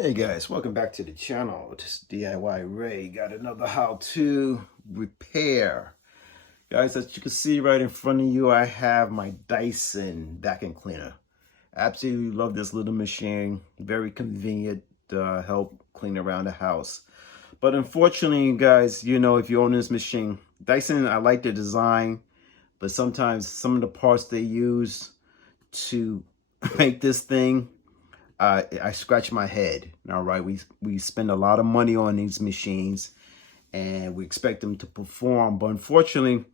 Hey guys, welcome back to the channel. This is DIY Ray. Got another how-to repair. Guys, as you can see right in front of you, I have my Dyson vacuum cleaner. Absolutely love this little machine. Very convenient to help clean around the house. But unfortunately, guys, you know, if you own this machine, Dyson, I like the design, but sometimes some of the parts they use to make this thing, I scratch my head. All right, we spend a lot of money on these machines, and we expect them to perform, but unfortunately,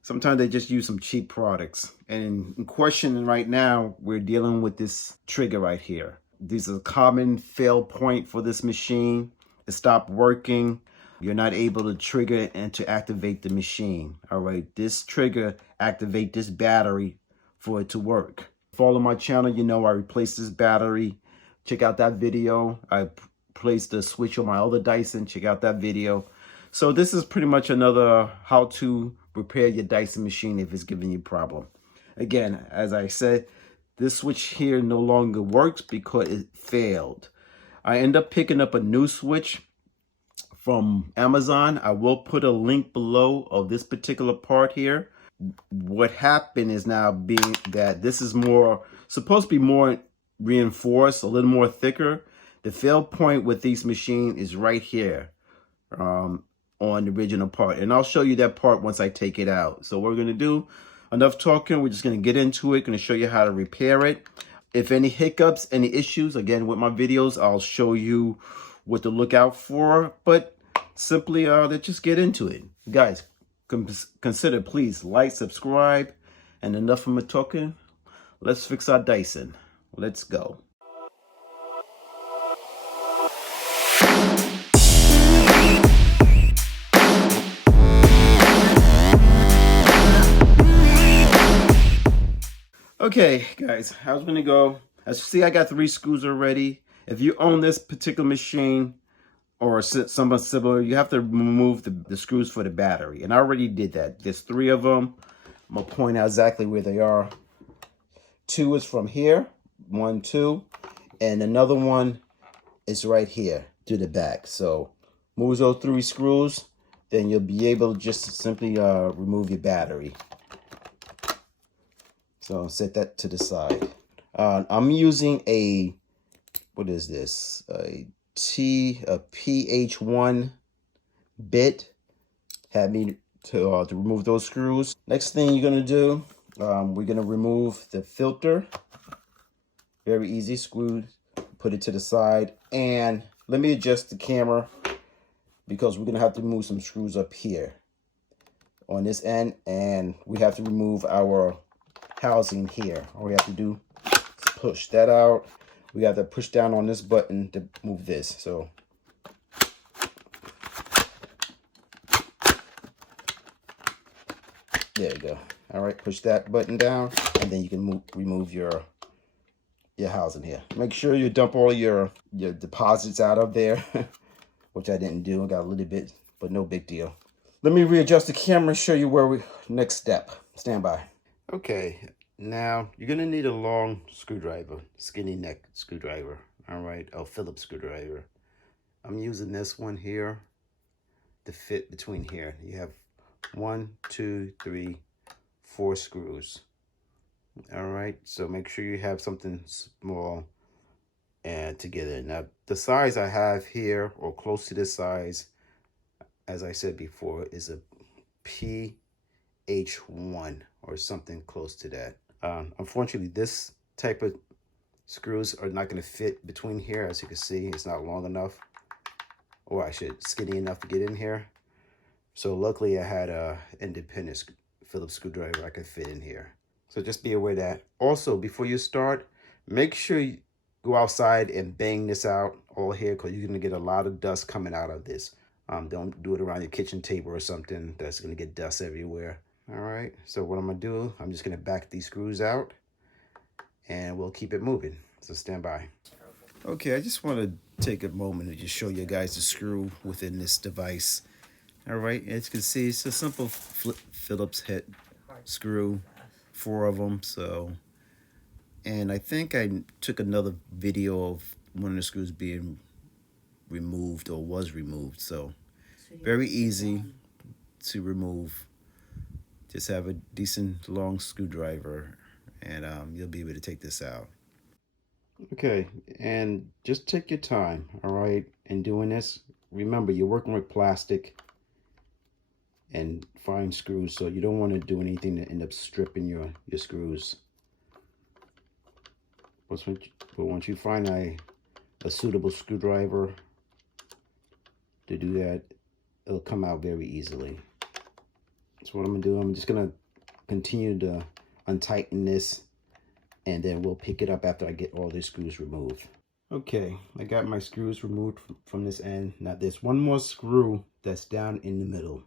sometimes they just use some cheap products. And in question right now, we're dealing with this trigger right here. This is a common fail point for this machine. It stopped working. You're not able to trigger and to activate the machine. All right, this trigger activate this battery for it to work. Follow my channel, you know I replaced this battery. Check out that video. I placed the switch on my other Dyson. Check out that video. So this is pretty much another how to repair your Dyson machine if it's giving you a problem. Again, as I said, this switch here no longer works because it failed. I end up picking up a new switch from Amazon. I will put a link below of this particular part here. What happened is now being that this is more supposed to be more reinforced, a little more thicker. The fail point with these machines is right here on the original part, and I'll show you that part once I take it out. So we're going to do enough talking. We're just going to get into it. Going to show you how to repair it. If any hiccups, any issues, again with my videos, I'll show you what to look out for, but simply let's just get into it. Guys, consider please like, subscribe, and enough of my talking. Let's fix our Dyson. Let's go. Okay, guys, how's it gonna go? As you see, I got 3 screws already. If you own this particular machine or something similar, you have to remove the screws for the battery. And I already did that. There's 3 of them. I'm gonna point out exactly where they are. 2 is from here, 1, 2, and another one is right here to the back. So move those 3 screws, then you'll be able to just simply remove your battery. So set that to the side. I'm using a, what is this? A PH1 bit. Had me to remove those screws. Next thing you're gonna do, we're gonna remove the filter. Very easy, screw, put it to the side. And let me adjust the camera because we're gonna have to remove some screws up here on this end, and we have to remove our housing here. All we have to do is push that out. We have to push down on this button to move this. So there you go. All right, push that button down, and then you can remove your housing here. Make sure you dump all your deposits out of there, which I didn't do. I got a little bit, but no big deal. Let me readjust the camera and show you where we next step. Stand by. Okay, now you're gonna need a long screwdriver, skinny neck screwdriver. All right, a Phillips screwdriver. I'm using this one here to fit between here. You have 1, 2, 3, 4 screws. All right, so make sure you have something small and to get in. Now the size I have here, or close to this size, as I said before, is a PH1 or something close to that. Unfortunately, this type of screws are not going to fit between here. As you can see, it's not long enough, or I should skinny enough to get in here. So luckily I had a independent Phillips screwdriver I could fit in here. So just be aware of that. Also, before you start, make sure you go outside and bang this out all here, because you're going to get a lot of dust coming out of this. Don't do it around your kitchen table or something. That's going to get dust everywhere. All right, so what I'm going to do, I'm just going to back these screws out, and we'll keep it moving. So stand by. Okay, I just want to take a moment to just show you guys the screw within this device. All right, as you can see, it's a simple Phillips head screw, 4 of them. So, and I think I took another video of one of the screws being removed or was removed. So very easy to remove. Just have a decent long screwdriver and you'll be able to take this out. Okay, and just take your time, all right, in doing this. Remember, you're working with plastic and fine screws, so you don't want to do anything to end up stripping your screws. But once you find a suitable screwdriver to do that, it'll come out very easily. So what I'm gonna do, I'm just gonna continue to untighten this, and then we'll pick it up after I get all these screws removed. Okay, I got my screws removed from this end. Now there's one more screw that's down in the middle.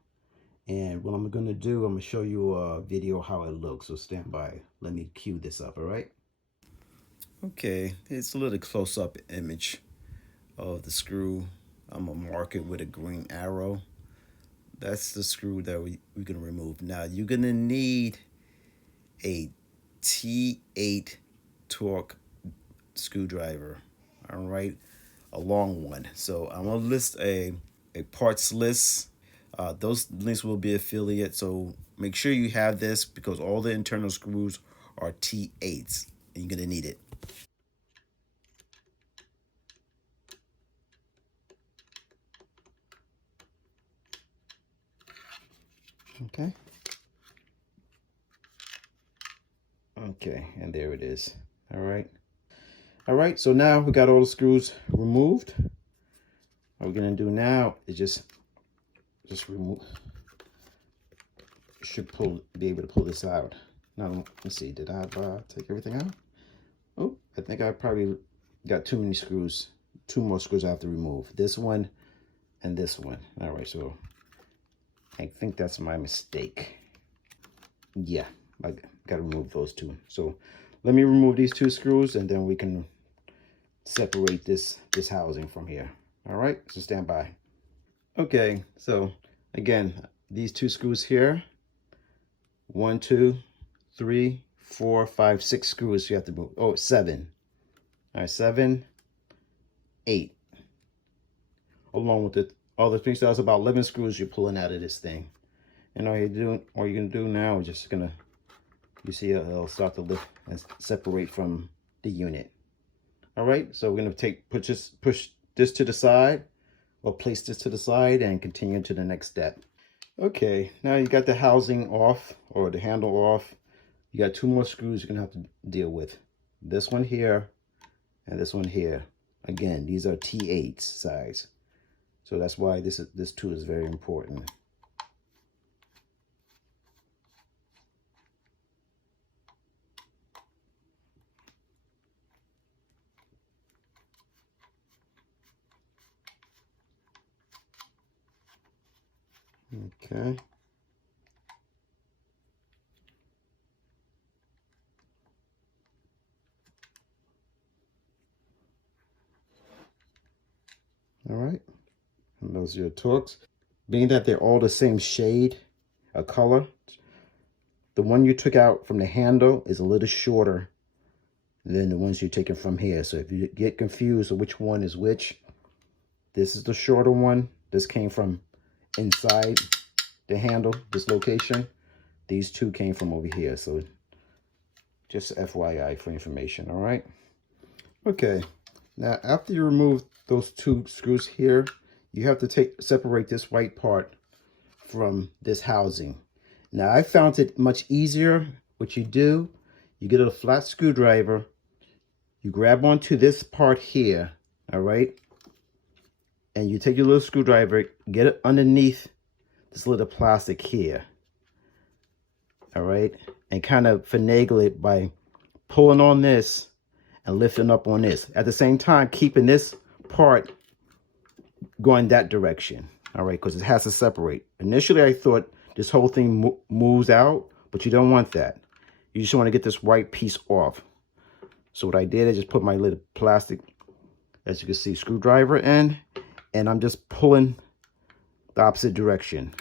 And what I'm gonna do, I'm gonna show you a video how it looks, so stand by. Let me cue this up, all right? Okay, it's a little close-up image of the screw. I'm gonna mark it with a green arrow. That's the screw that we're gonna remove. Now you're gonna need a T8 torque screwdriver, all right, a long one. So I'm gonna list a parts list. Those links will be affiliate, so make sure you have this because all the internal screws are T8s and you're gonna need it. Okay. Okay, and there it is. All right. All right, so now we got all the screws removed. What we're gonna do now is just remove. Should be able to pull this out. Now let's see. Did I take everything out? Oh, I think I probably got too many screws. 2 more screws I have to remove. This one and this one. All right, so I think that's my mistake. Yeah, I gotta remove those 2. So let me remove these 2 screws and then we can separate this housing from here. All right, so stand by. Okay, so again, these 2 screws here, 1, 2, 3, 4, 5, 6 screws you have to move. Oh, 7. All right, 7, 8. Along with the other 3, so that's about 11 screws you're pulling out of this thing. And all you're gonna do now is just gonna, you see it'll start to lift and separate from the unit. All right, so we're gonna push this to the side, or place this to the side and continue to the next step. Okay, now you got the housing off, or the handle off. You got 2 more screws you're gonna have to deal with. This one here and this one here. Again, these are T8 size. So that's why this tool is very important. Okay. All right. And those are your torques. Being that they're all the same shade of color, the one you took out from the handle is a little shorter than the ones you're taking from here. So if you get confused of which one is which, this is the shorter one. This came from inside the handle, this location. These 2 came from over here. So just FYI for information, all right? Okay, now after you remove those 2 screws here, you have to separate this white part from this housing. Now I found it much easier. What you do, you get a flat screwdriver, you grab onto this part here, all right? And you take your little screwdriver, get it underneath this little plastic here, all right? And kind of finagle it by pulling on this and lifting up on this. At the same time, keeping this part going that direction, all right? Because it has to separate. Initially, I thought this whole thing moves out, but you don't want that. You just want to get this white piece off. So what I did is just put my little plastic, as you can see, screwdriver in, and I'm just pulling the opposite direction.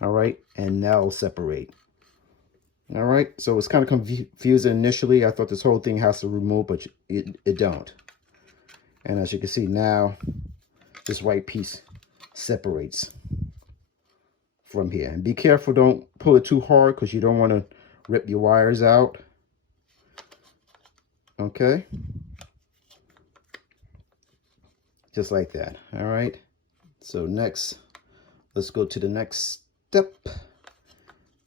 All right, and now it'll separate. All right, so it's kind of confusing initially. I thought this whole thing has to remove, but it don't. And as you can see now, this white piece separates from here. And be careful, don't pull it too hard because you don't want to rip your wires out. Okay. Just like that. All right. So next, let's go to the next step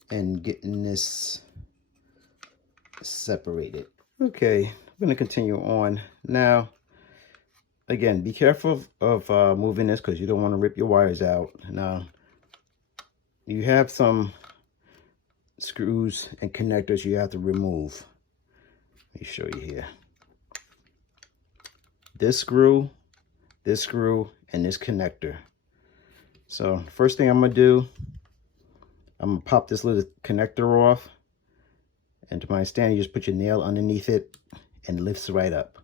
and getting this separated. Okay, I'm going to continue on. Now, again, be careful of moving this because you don't want to rip your wires out. Now, you have some screws and connectors you have to remove. Let me show you here. This screw, and this connector. So first thing I'm going to do, I'm going to pop this little connector off. And to my understanding, you just put your nail underneath it and it lifts right up.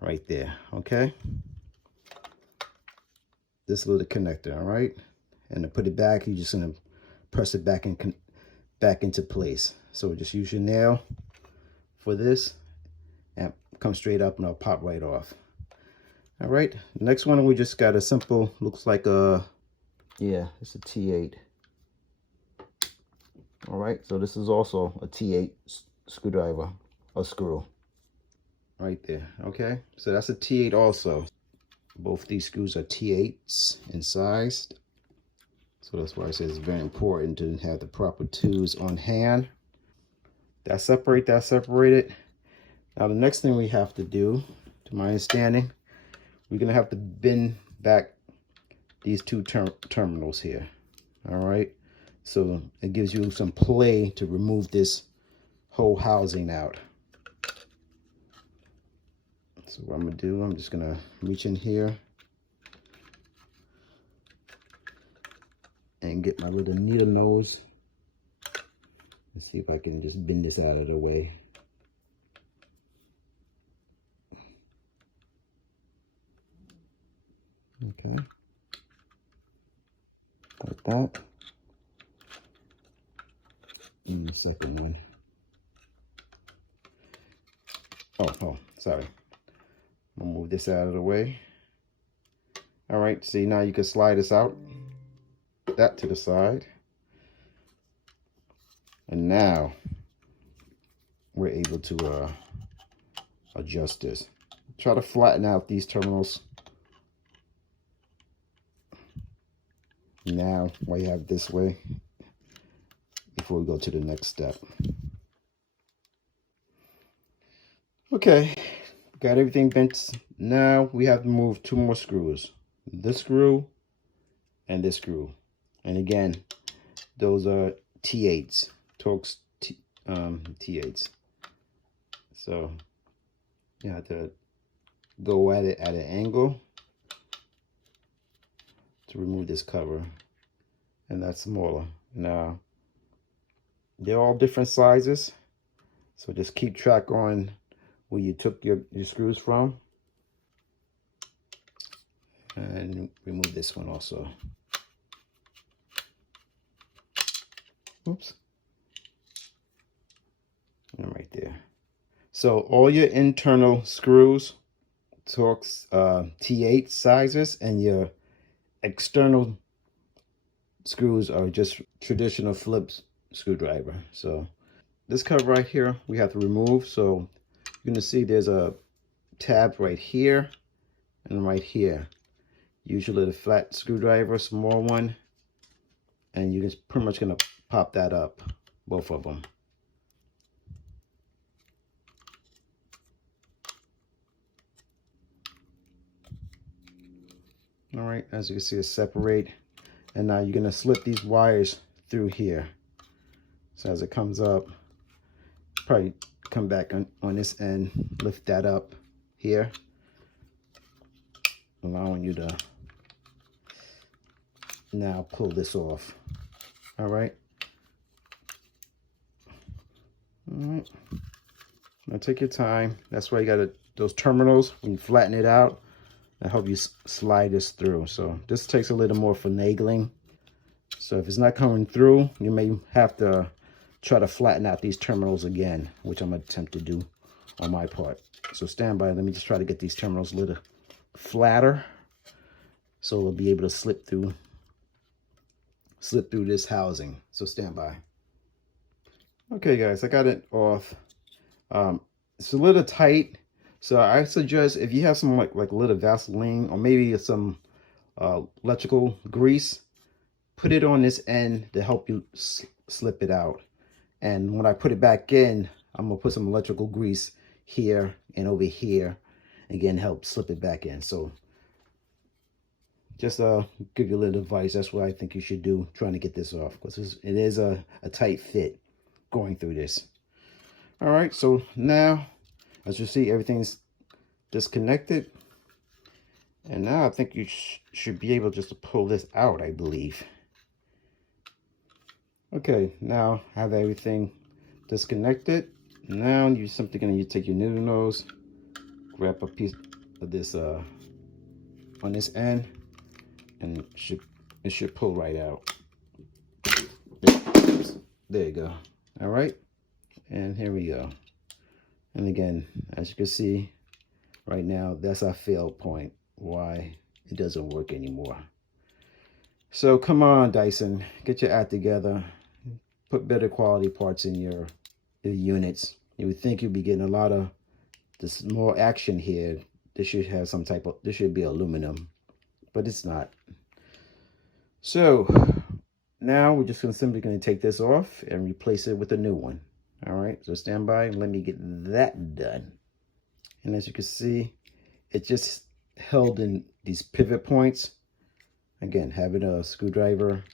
Right there, okay? This little connector, all right? And to put it back, you're just gonna press it back into place. So just use your nail for this and come straight up and it'll pop right off. All right, the next one we just got a simple, looks like a, yeah, it's a T8. All right, so this is also a T8 screwdriver, or screw. Right there, okay? So that's a T8 also. Both these screws are T8s in size. So that's why I say it's very important to have the proper tools on hand. That separated. Now the next thing we have to do, to my understanding, we're gonna have to bend back these two terminals here, all right? So it gives you some play to remove this whole housing out. So what I'm gonna do, I'm just gonna reach in here and get my little needle nose. Let's see if I can just bend this out of the way. Okay. Like that. And the second one. Oh, sorry. I'll move this out of the way. All right, see, now you can slide this out, that to the side. And now we're able to adjust this. Try to flatten out these terminals. Now we have this way before we go to the next step. Okay, got everything bent. Now we have to move two more screws. This screw and this screw. And again, those are T8s, Torx T8s. So you have to go at it at an angle to remove this cover. And that's smaller. Now, they're all different sizes. So just keep track on where you took your screws from. And remove this one also. Oops. And right there. So all your internal screws, Torx T8 sizes, and your external screws are just traditional Phillips screwdriver. So this cover right here we have to remove. So you're gonna see there's a tab right here and right here. Usually the flat screwdriver, small one, and you're just pretty much gonna pop that up, both of them. All right, as you can see, it's separate. And now you're gonna slip these wires through here. So as it comes up, probably come back on this end, lift that up here, allowing you to now pull this off. All right. All right. Now take your time. That's why you got those terminals, when you flatten it out, I hope you slide this through. So this takes a little more finagling. So if it's not coming through, you may have to try to flatten out these terminals again, which I'm going to attempt to do on my part. So stand by. Let me just try to get these terminals a little flatter so it'll be able to slip through this housing. So stand by. Okay guys, I got it off. It's a little tight, so I suggest if you have some like a little Vaseline or maybe some electrical grease, put it on this end to help you slip it out. And when I put it back in, I'm gonna put some electrical grease here and over here, again, help slip it back in. So just give you a little advice. That's what I think you should do trying to get this off, because it is a tight fit going through this. All right, so now as you see, everything's disconnected, and now I think you should be able just to pull this out, I believe. Okay, now I have everything disconnected. Now you're simply going to take your needle nose, grab a piece of this on this end, and it should pull right out. There you go. All right, and here we go. And again, as you can see right now, that's our fail point, why it doesn't work anymore. So come on, Dyson, get your act together. Put better quality parts in your units. You would think you'd be getting a lot of this more action here. This should have some type of, this should be aluminum, but it's not. So now we're just simply going to take this off and replace it with a new one. All right, so stand by and let me get that done. And as you can see, it just held in these pivot points. Again, having a screwdriver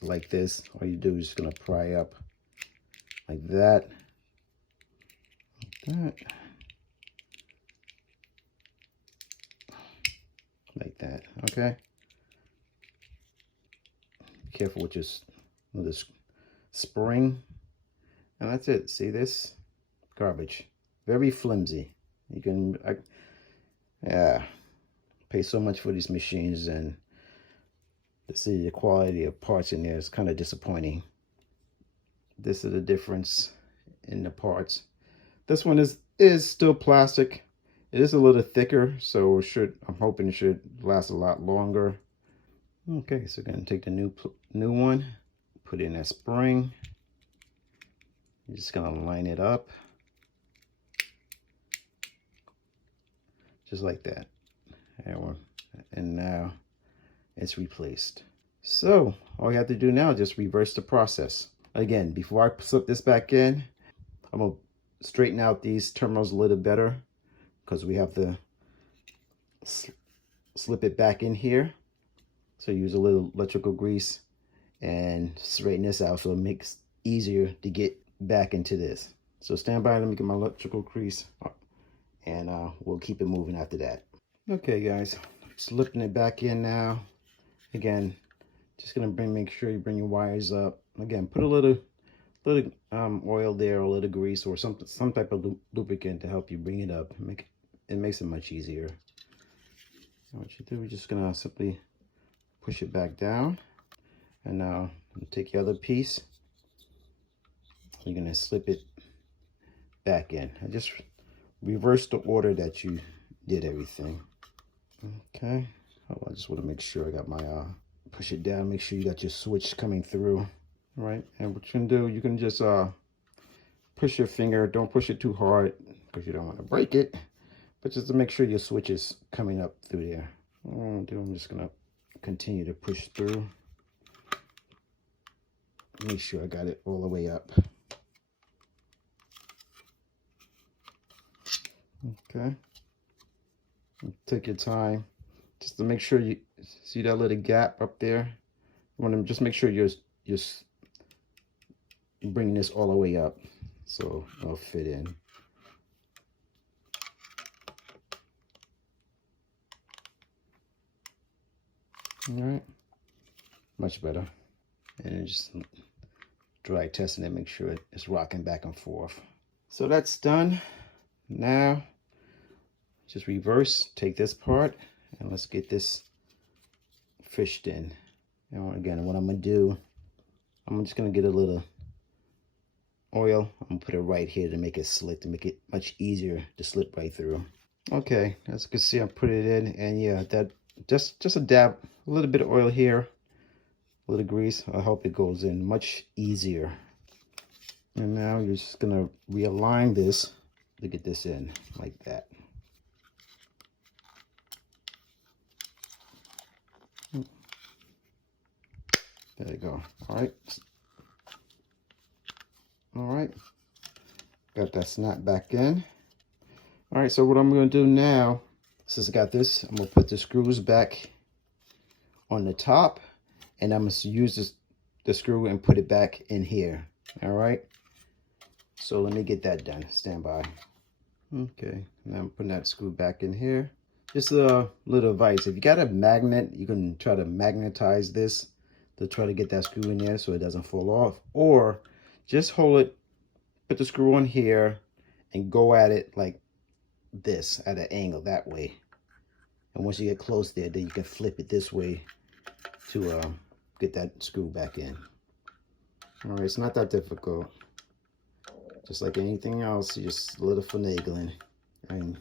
like this, all you do is just gonna pry up like that, like that. Okay, careful with this spring, and that's it. See this garbage, very flimsy. You can yeah, pay so much for these machines, and to see the quality of parts in there is kind of disappointing. This is the difference in the parts. This one is still plastic. It is a little thicker, so I'm hoping it should last a lot longer. Okay, so we're gonna take the new one, put in that spring. You're just gonna line it up, just like that. And now it's replaced. So all you have to do now is just reverse the process. Again, before I slip this back in, I'm gonna straighten out these terminals a little better, because we have to slip it back in here. So use a little electrical grease and straighten this out so it makes it easier to get back into this. So stand by, let me get my electrical grease, and we'll keep it moving after that. Okay guys, slipping it back in now. Again, just gonna make sure you bring your wires up. Again, put a little oil there, or a little grease, or some type of lubricant to help you bring it up. It makes it much easier. And what you do, we're just gonna simply push it back down, and now take the other piece. You're gonna slip it back in. I just reverse the order that you did everything. Okay. Oh, I just want to make sure I got my push it down, make sure you got your switch coming through. All right, and what you can do, you can just push your finger, don't push it too hard because you don't want to break it, but just to make sure your switch is coming up through there. I'm just gonna continue to push through, make sure I got it all the way up. Okay, take your time just to make sure you see that little gap up there. You want to just make sure you're bringing this all the way up so it'll fit in. All right, much better. And just drag testing it, make sure it's rocking back and forth. So that's done. Now just reverse, take this part, and let's get this fished in. And again, what I'm gonna do, I'm just gonna get a little oil. I'm gonna put it right here to make it slick, to make it much easier to slip right through. Okay, as you can see, I put it in, and yeah, that just a dab, a little bit of oil here, a little grease. I hope it goes in much easier. And now you're just gonna realign this to get this in like that. There you go. All right. All right. Got that snap back in. All right, so what I'm going to do now, since I got this, I'm going to put the screws back on the top, and I'm going to use the screw and put it back in here. All right. So let me get that done. Stand by. Okay, now I'm putting that screw back in here. Just a little advice. If you got a magnet, you can try to magnetize this to try to get that screw in there so it doesn't fall off. Or just hold it, put the screw on here, and go at it like this at an angle that way. And once you get close there, then you can flip it this way to get that screw back in. All right, it's not that difficult. Just like anything else, you just a little finagling, and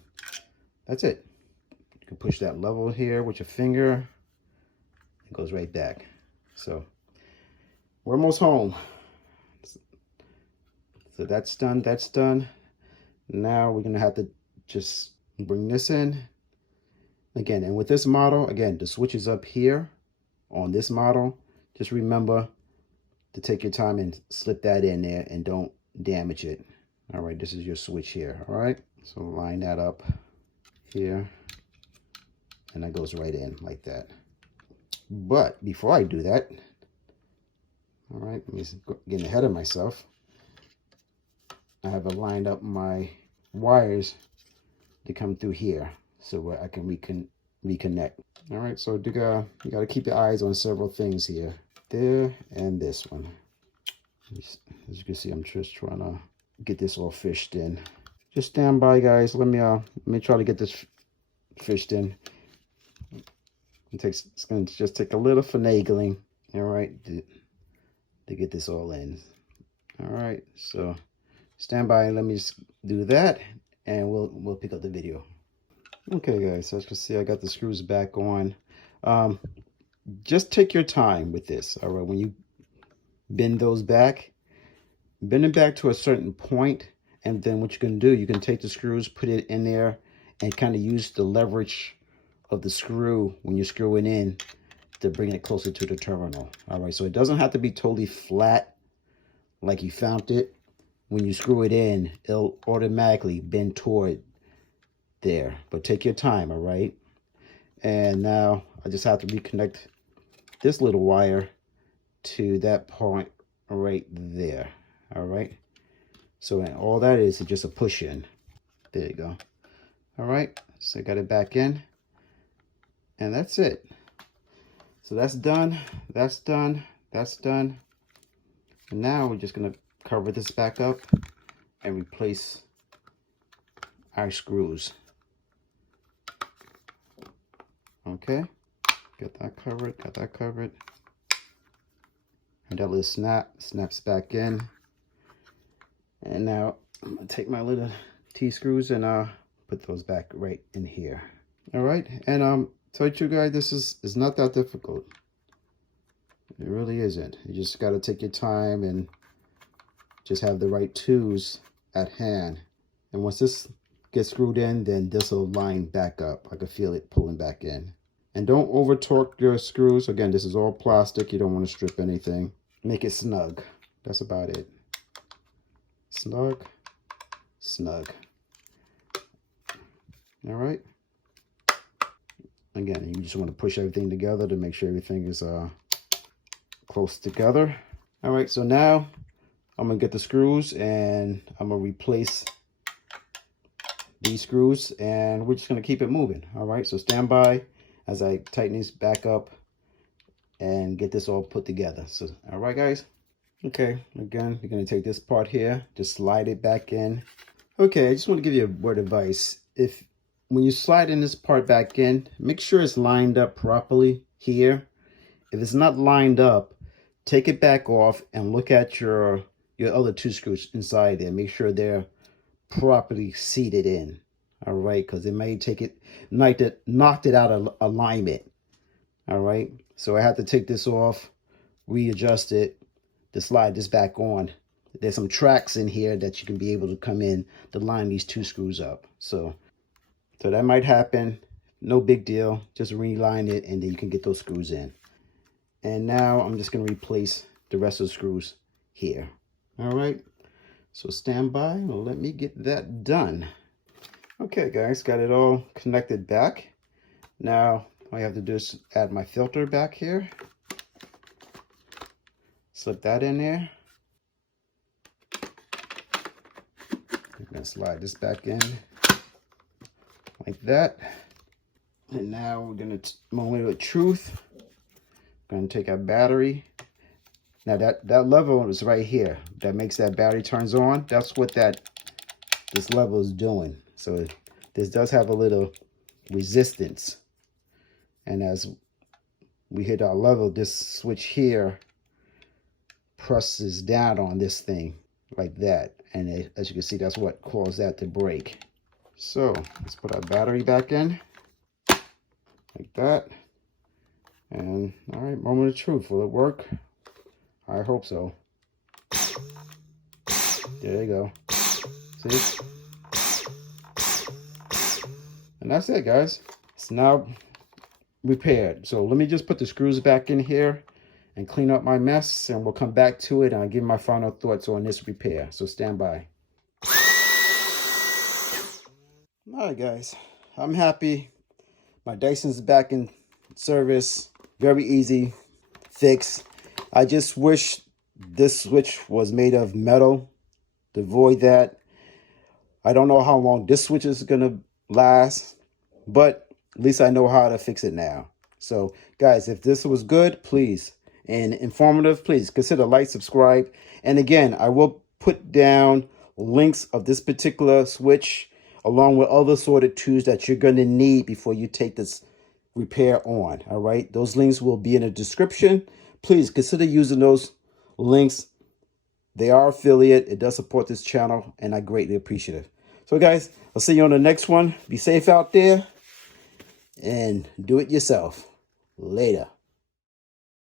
that's it. You can push that level here with your finger. It goes right back. So we're almost home. So that's done. That's done. Now we're gonna have to just bring this in again. And with this model, again, the switch is up here on this model. Just remember to take your time and slip that in there and don't damage it. All right, this is your switch here. All right, so line that up here, and that goes right in like that. But before I do that, all right, let me get ahead of myself. I have lined up my wires to come through here so where I can reconnect. All right, so you gotta keep your eyes on several things here, there and this one. As you can see, I'm just trying to get this all fished in. Just stand by, guys. Let me try to get this fished in. It's gonna just take a little finagling, all right, to get this all in. All right, so stand by and let me just do that, and we'll pick up the video. Okay, guys, so as you can see, I got the screws back on. Just take your time with this. All right, when you bend those back, bend it back to a certain point, and then what you can do, you can take the screws, put it in there, and kind of use the leverage of the screw when you're screwing in to bring it closer to the terminal. All right, so it doesn't have to be totally flat like you found it. When you screw it in, it'll automatically bend toward there, but take your time. All right, and now I just have to reconnect this little wire to that point right there. All right, so all that is just a push in. There you go. All right, so I got it back in, and that's it. So that's done, that's done, that's done. And now we're just gonna cover this back up and replace our screws. Okay, got that covered, got that covered. And that little snaps back in. And now I'm gonna take my little T-screws and put those back right in here. All right, and tell you guys, this is not that difficult. It really isn't. You just got to take your time and just have the right tools at hand. And once this gets screwed in, then this will line back up. I can feel it pulling back in. And don't over torque your screws. Again, this is all plastic. You don't want to strip anything. Make it snug. That's about it. Snug, snug. All right. Again, you just want to push everything together to make sure everything is close together. All right, so now I'm gonna get the screws and I'm gonna replace these screws, and we're just gonna keep it moving. All right, so stand by as I tighten this back up and get this all put together. So, all right, guys. Okay, again, we're gonna take this part here, just slide it back in. Okay, I just want to give you a word of advice. When you slide in this part back in, make sure it's lined up properly here. If it's not lined up, take it back off and look at your your other 2 screws inside there. Make sure they're properly seated in. All right, because it may take it, knocked it out of alignment. All right, so I have to take this off, readjust it to slide this back on. There's some tracks in here that you can be able to come in to line these 2 screws up. So that might happen. No big deal. Just reline it and then you can get those screws in. And now I'm just going to replace the rest of the screws here. All right. So stand by and let me get that done. Okay, guys, got it all connected back. Now all I have to do is add my filter back here. Slip that in there. I'm going to slide this back in like that. And now we're going to, moment of truth. Going to take our battery. Now that level is right here. That makes that battery turns on. That's what this level is doing. So this does have a little resistance. And as we hit our level, this switch here presses down on this thing like that. And as you can see, that's what caused that to break. So let's put our battery back in like that. And all right, moment of truth. Will it work? I hope so. There you go. See? And that's it, guys. It's now repaired. So let me just put the screws back in here and clean up my mess, and we'll come back to it and I'll give my final thoughts on this repair. So stand by. All right, guys. I'm happy. My Dyson's back in service. Very easy fix. I just wish this switch was made of metal to avoid that. I don't know how long this switch is going to last, but at least I know how to fix it now. So, guys, if this was good, please, and informative, please consider like, subscribe. And again, I will put down links of this particular switch along with other sorted tools that you're going to need before you take this repair on. All right, those links will be in the description. Please consider using those links. They are affiliate. It does support this channel, and I greatly appreciate it. So, guys, I'll see you on the next one. Be safe out there and do it yourself. Later.